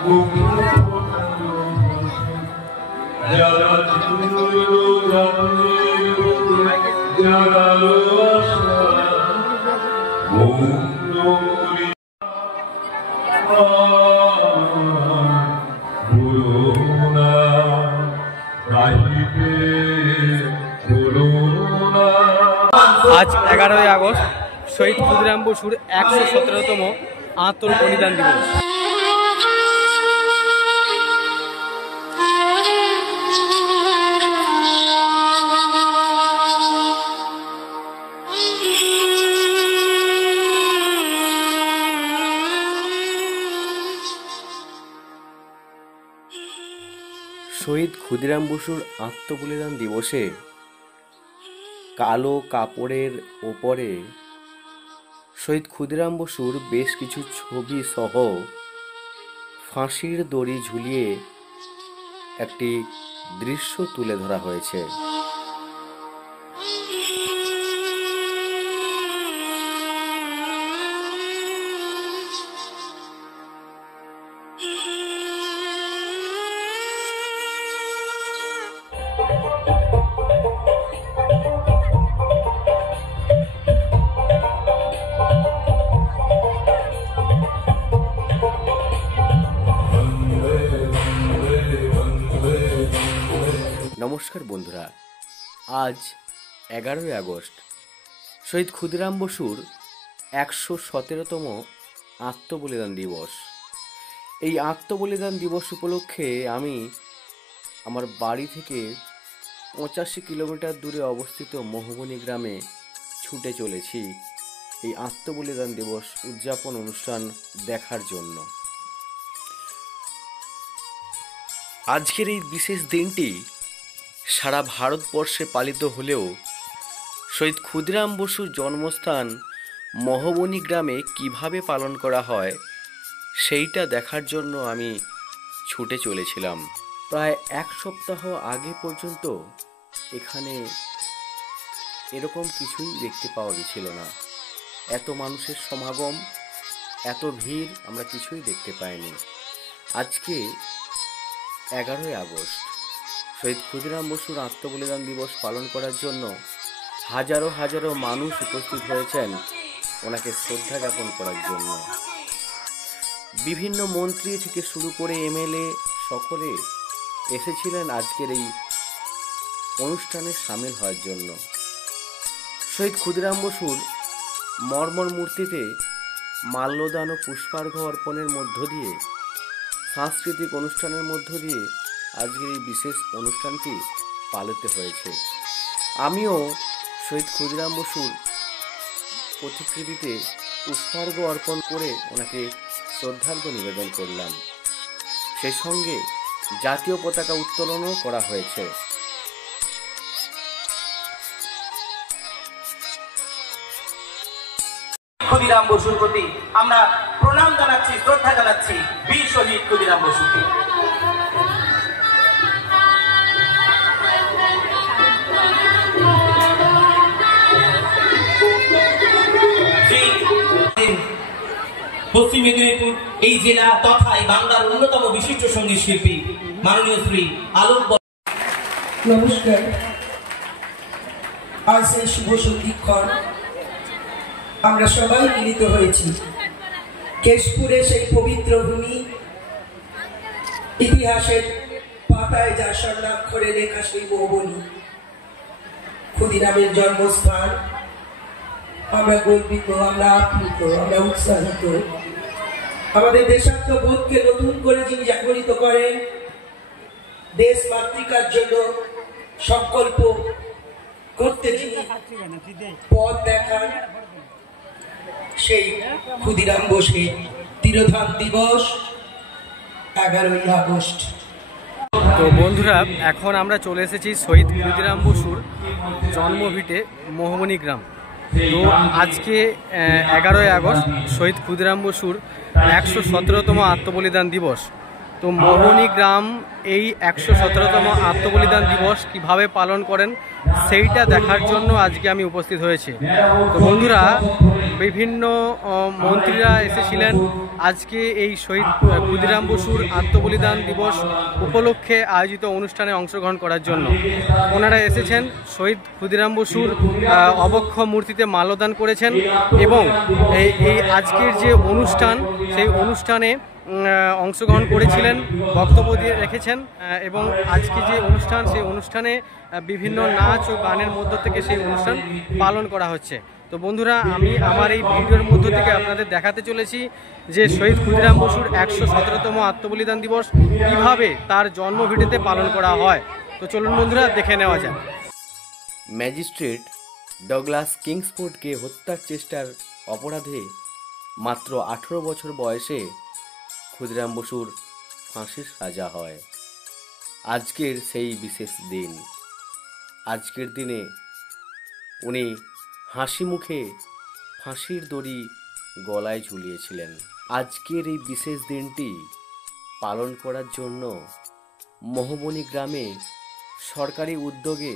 आज 11ই আগস্ট শহীদ ক্ষুদিরাম বসুর 117তম আত্মবলিদান দিবস। শহীদ ক্ষুদিরাম বসুর আত্মবলিদান দিবসে কালো কাপড়ের ওপরে শহীদ ক্ষুদিরাম বসুর বেশ কিছু ছবি সহ ফাঁসির দড়ি ঝুলিয়ে একটি দৃশ্য তুলে ধরা হয়েছে। নমস্কার বন্ধুরা, আজ 11ই আগস্ট শহীদ ক্ষুদিরাম বসুর 117তম আত্মবলিদান দিবস। এই আত্মবলিদান দিবস উপলক্ষে আমি আমার বাড়ি থেকে 85 কিলোমিটার দূরে অবস্থিত মহবনী গ্রামে ছুটে চলেছি এই আত্মবলিদান দিবস উদযাপন অনুষ্ঠান দেখার জন্য। আজকের এই বিশেষ দিনটি সারা ভারতবর্ষে পালিত হলেও শহীদ ক্ষুদিরাম বসুর জন্মস্থান মহবনী গ্রামে কিভাবে পালন করা হয় সেইটা দেখার জন্য আমি ছুটে চলেছিলাম। প্রায় এক সপ্তাহ আগে পর্যন্ত এখানে এরকম কিছুই দেখতে পাওয়া গেছিল না। এত মানুষের সমাগম, এত ভিড় আমরা কিছুই দেখতে পাইনি। আজকে 11ই আগস্ট শহীদ ক্ষুদিরাম বসুর আত্মবলিদান দিবস পালন করার জন্য হাজারো হাজারো মানুষ উপস্থিত হয়েছেন ওনাকে শ্রদ্ধা জ্ঞাপন করার জন্য। বিভিন্ন মন্ত্রী থেকে শুরু করে এমএলএ সকলে এসেছিলেন আজকের এই অনুষ্ঠানে সামিল হওয়ার জন্য। শহীদ ক্ষুদিরাম বসুর মর্মর মূর্তিতে মাল্যদান ও পুষ্পার্ঘ্য অর্পণের মধ্য দিয়ে সাংস্কৃতিক অনুষ্ঠানের মধ্য দিয়ে আজকের এই বিশেষ অনুষ্ঠানটি পালিত হয়েছে। আমিও শহীদ ক্ষুদিরাম বসুর প্রতিকৃতিতে পুষ্পার্ঘ্য অর্পণ করে ওনাকে শ্রদ্ধার্ঘ্য নিবেদন করলাম। সেই সঙ্গে জাতীয় পতাকা উত্তোলনও করা হয়েছে। ক্ষুদিরাম বসুর প্রতি আমরা প্রণাম জানাচ্ছি, শ্রদ্ধা জানাচ্ছি বীর শহীদ ক্ষুদিরাম বসুকে। পশ্চিম মেদিনীপুর এই জেলা তথা বাংলার অন্যতম বিশিষ্ট সঙ্গীত শিল্পী মাননীয় শ্রী আলোক। নমস্কার। আজ এই শুভ সন্ধিক্ষণ আমরা সবাই মিলিত হয়েছি কেশপুরে, সেই পবিত্র ভূমি, ইতিহাসের পাতায় যা স্বর্ণাক্ষরে লেখা সেই মহবনী ক্ষুদিরামের জন্মস্থান। আমরা গর্বিত, আমরা আপ্লুত, আমরা উৎসাহিত। আমাদের দেশাত্মবোধকে নতুন করে যিনি জাগরিত করেন, দেশ মাতৃকার জন্য সংকল্প করতে যিনি পথ দেখান, সেই ক্ষুদিরাম বসুর তিরোধান দিবস 11ই আগস্ট। তো বন্ধুরা, এখন আমরা চলে এসেছি শহীদ ক্ষুদিরাম বসুর জন্মভিটে মহবনী গ্রাম। তো আজকে 11ই আগস্ট শহীদ ক্ষুদিরাম বসুর 117তম আত্মবলিদান দিবস। তো মোহনী গ্রাম এই ১১৭তম আত্মবলিদান দিবস কিভাবে পালন করেন সেইটা দেখার জন্য আজকে আমি উপস্থিত হয়েছি। তো বন্ধুরা, বিভিন্ন মন্ত্রীরা এসেছিলেন আজকে এই শহীদ ক্ষুদিরাম বসুর আত্মবলিদান দিবস উপলক্ষে আয়োজিত অনুষ্ঠানে অংশগ্রহণ করার জন্য। ওনারা এসেছেন, শহীদ ক্ষুদিরাম বসুর অবক্ষ মূর্তিতে মাল্যদান করেছেন এবং এই আজকের যে অনুষ্ঠান সেই অনুষ্ঠানে অংশগ্রহণ করেছিলেন, বক্তব্য দিয়ে রেখেছেন এবং আজকে যে অনুষ্ঠান সেই অনুষ্ঠানে বিভিন্ন নাচ ও গানের মধ্য থেকে সেই অনুষ্ঠান পালন করা হচ্ছে। তো বন্ধুরা, আমি আমার এই ভিডিওর মধ্য থেকে আপনাদের দেখাতে চলেছি যে শহীদ ক্ষুদিরাম বসুর ১১৭তম আত্মবলিদান দিবস কিভাবে তার জন্মভিটেতে পালন করা হয়। তো চলুন বন্ধুরা, দেখে নেওয়া যাক। ম্যাজিস্ট্রেট ডগলাস কিংসফোর্ডকে হত্যার চেষ্টার অপরাধে মাত্র 18 বছর বয়সে ক্ষুদিরাম বসুর ফাঁসির সাজা হয়। আজকের সেই বিশেষ দিন। আজকের দিনে উনি হাসি মুখে ফাঁসির দড়ি গলায় ঝুলিয়েছিলেন। আজকের এই বিশেষ দিনটি পালন করার জন্য মহবনী গ্রামে সরকারি উদ্যোগে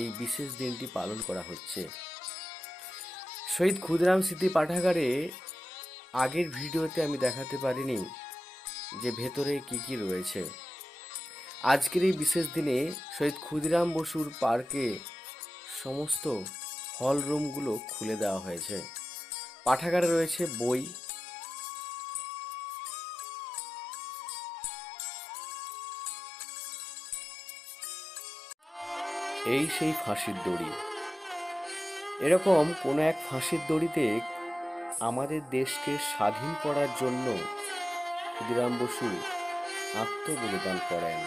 এই বিশেষ দিনটি পালন করা হচ্ছে। শহীদ ক্ষুদিরাম স্মৃতি পাঠাগারে আগের ভিডিওতে আমি দেখাতে পারিনি যে ভেতরে কি কি রয়েছে। আজকের এই বিশেষ দিনে শহীদ ক্ষুদিরাম বসুর পার্কে সমস্ত হল রুমগুলো খুলে দেওয়া হয়েছে। পাঠাগারে রয়েছে বই, এই সেই ফাঁসির দড়ি। এরকম কোনো এক ফাঁসির দড়িতে আমাদের দেশকে স্বাধীন করার জন্য ক্ষুদিরাম বসু আত্মবলিদান করেন।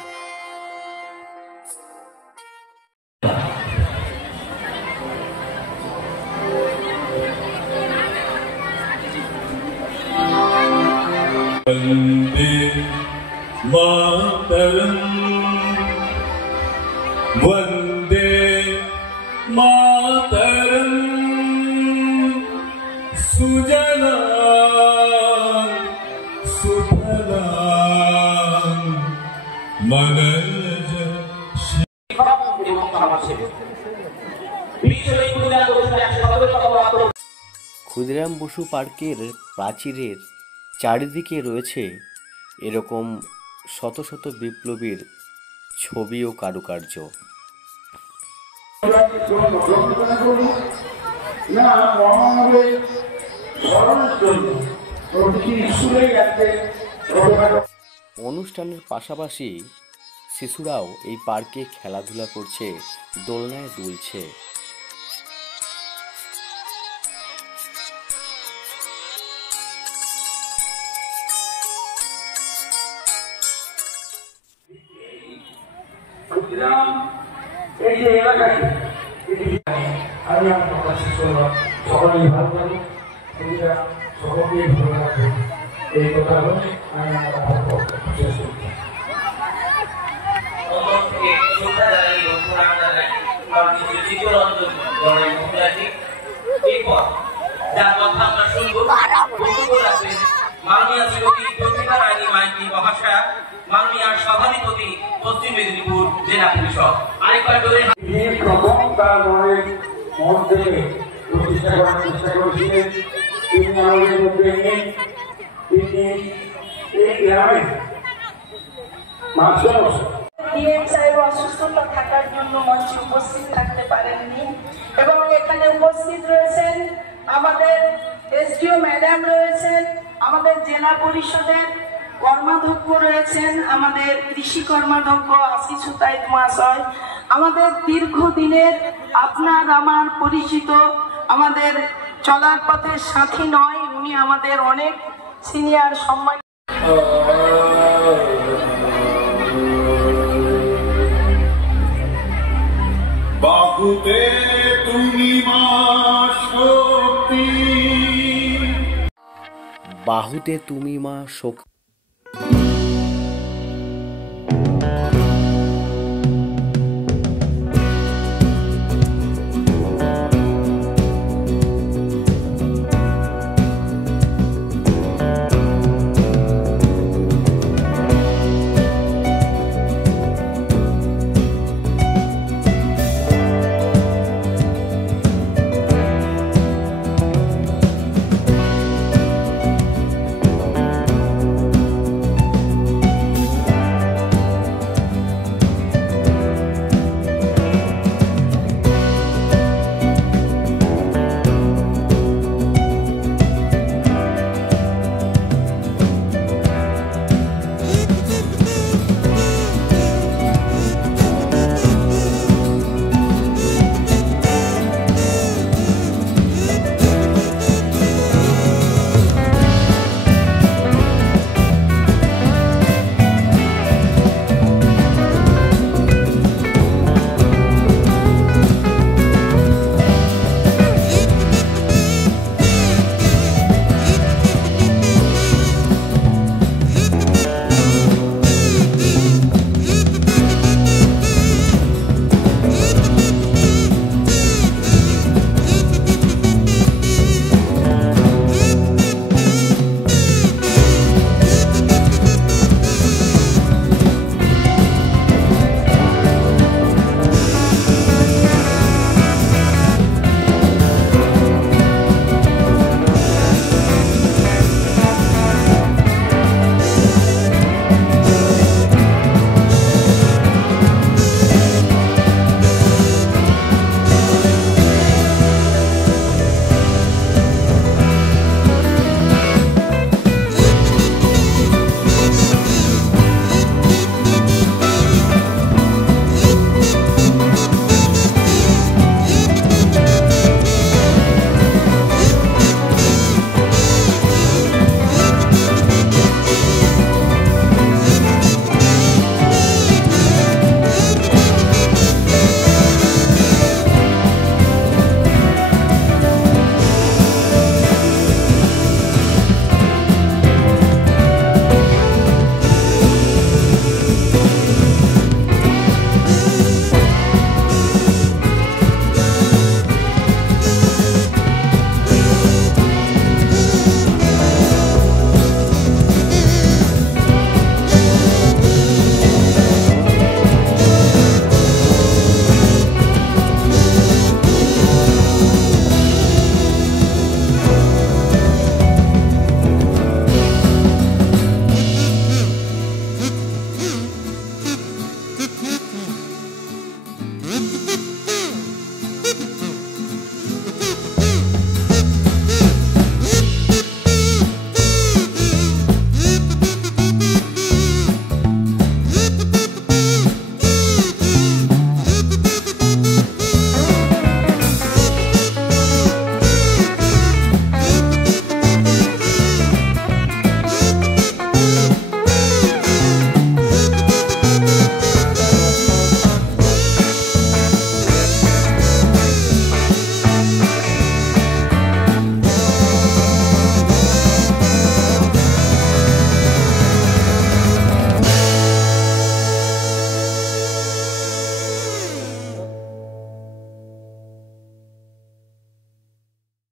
वन्दे मातरम् वन्दे मातरम् सुजला सुफला मनज ক্ষুদিরাম বসু পার্কের প্রাচীরের চারিদিকে রয়েছে এরকম শত শত বিপ্লবীর ছবি ও কারুকার্য। অনুষ্ঠানের পাশাপাশি শিশুরাও এই পার্কে খেলাধুলা করছে, দোলনায় দুলছে। এই যে এলাকায় আমি আমার কথা শেষ করলাম। সকলেই ভালো থাকুন, সকলেই ভালো থাকবে, এই কথা বলে আমি আমার শেষ করছি। মাননীয় শ্রীমতী প্রতিভা রানী মাইতি মহাশয়া, মাননীয় সভাধিপতি পশ্চিম মেদিনীপুর জেলা পরিষদ। আরেকবার ধরে প্রথম তার মনের মন থেকে প্রতিষ্ঠা করার চেষ্টা করেছিলেন। তিনি আমাদের মধ্যে নেই, তিনি এই গ্রামে মাঝে ডিএম সাহেব অসুস্থতা থাকার জন্য মঞ্চে উপস্থিত থাকতে পারেননি এবং এখানে উপস্থিত রয়েছেন আমাদের এসডিও ম্যাডাম রয়েছেন, আমাদের জেলা পরিষদের কর্মাধ্যক্ষ রয়েছেন, আমাদের কৃষি কর্মাধ্যক্ষ আশিস সুতাইত মহাশয়, আমাদের দীর্ঘদিনের আপনার আমার পরিচিত, আমাদের চলার পথের সাথী নয়, উনি আমাদের অনেক সিনিয়র সম্মান। বাহুতে তুমি মা শক্তি, বাহুতে তুমি মা শক্তি।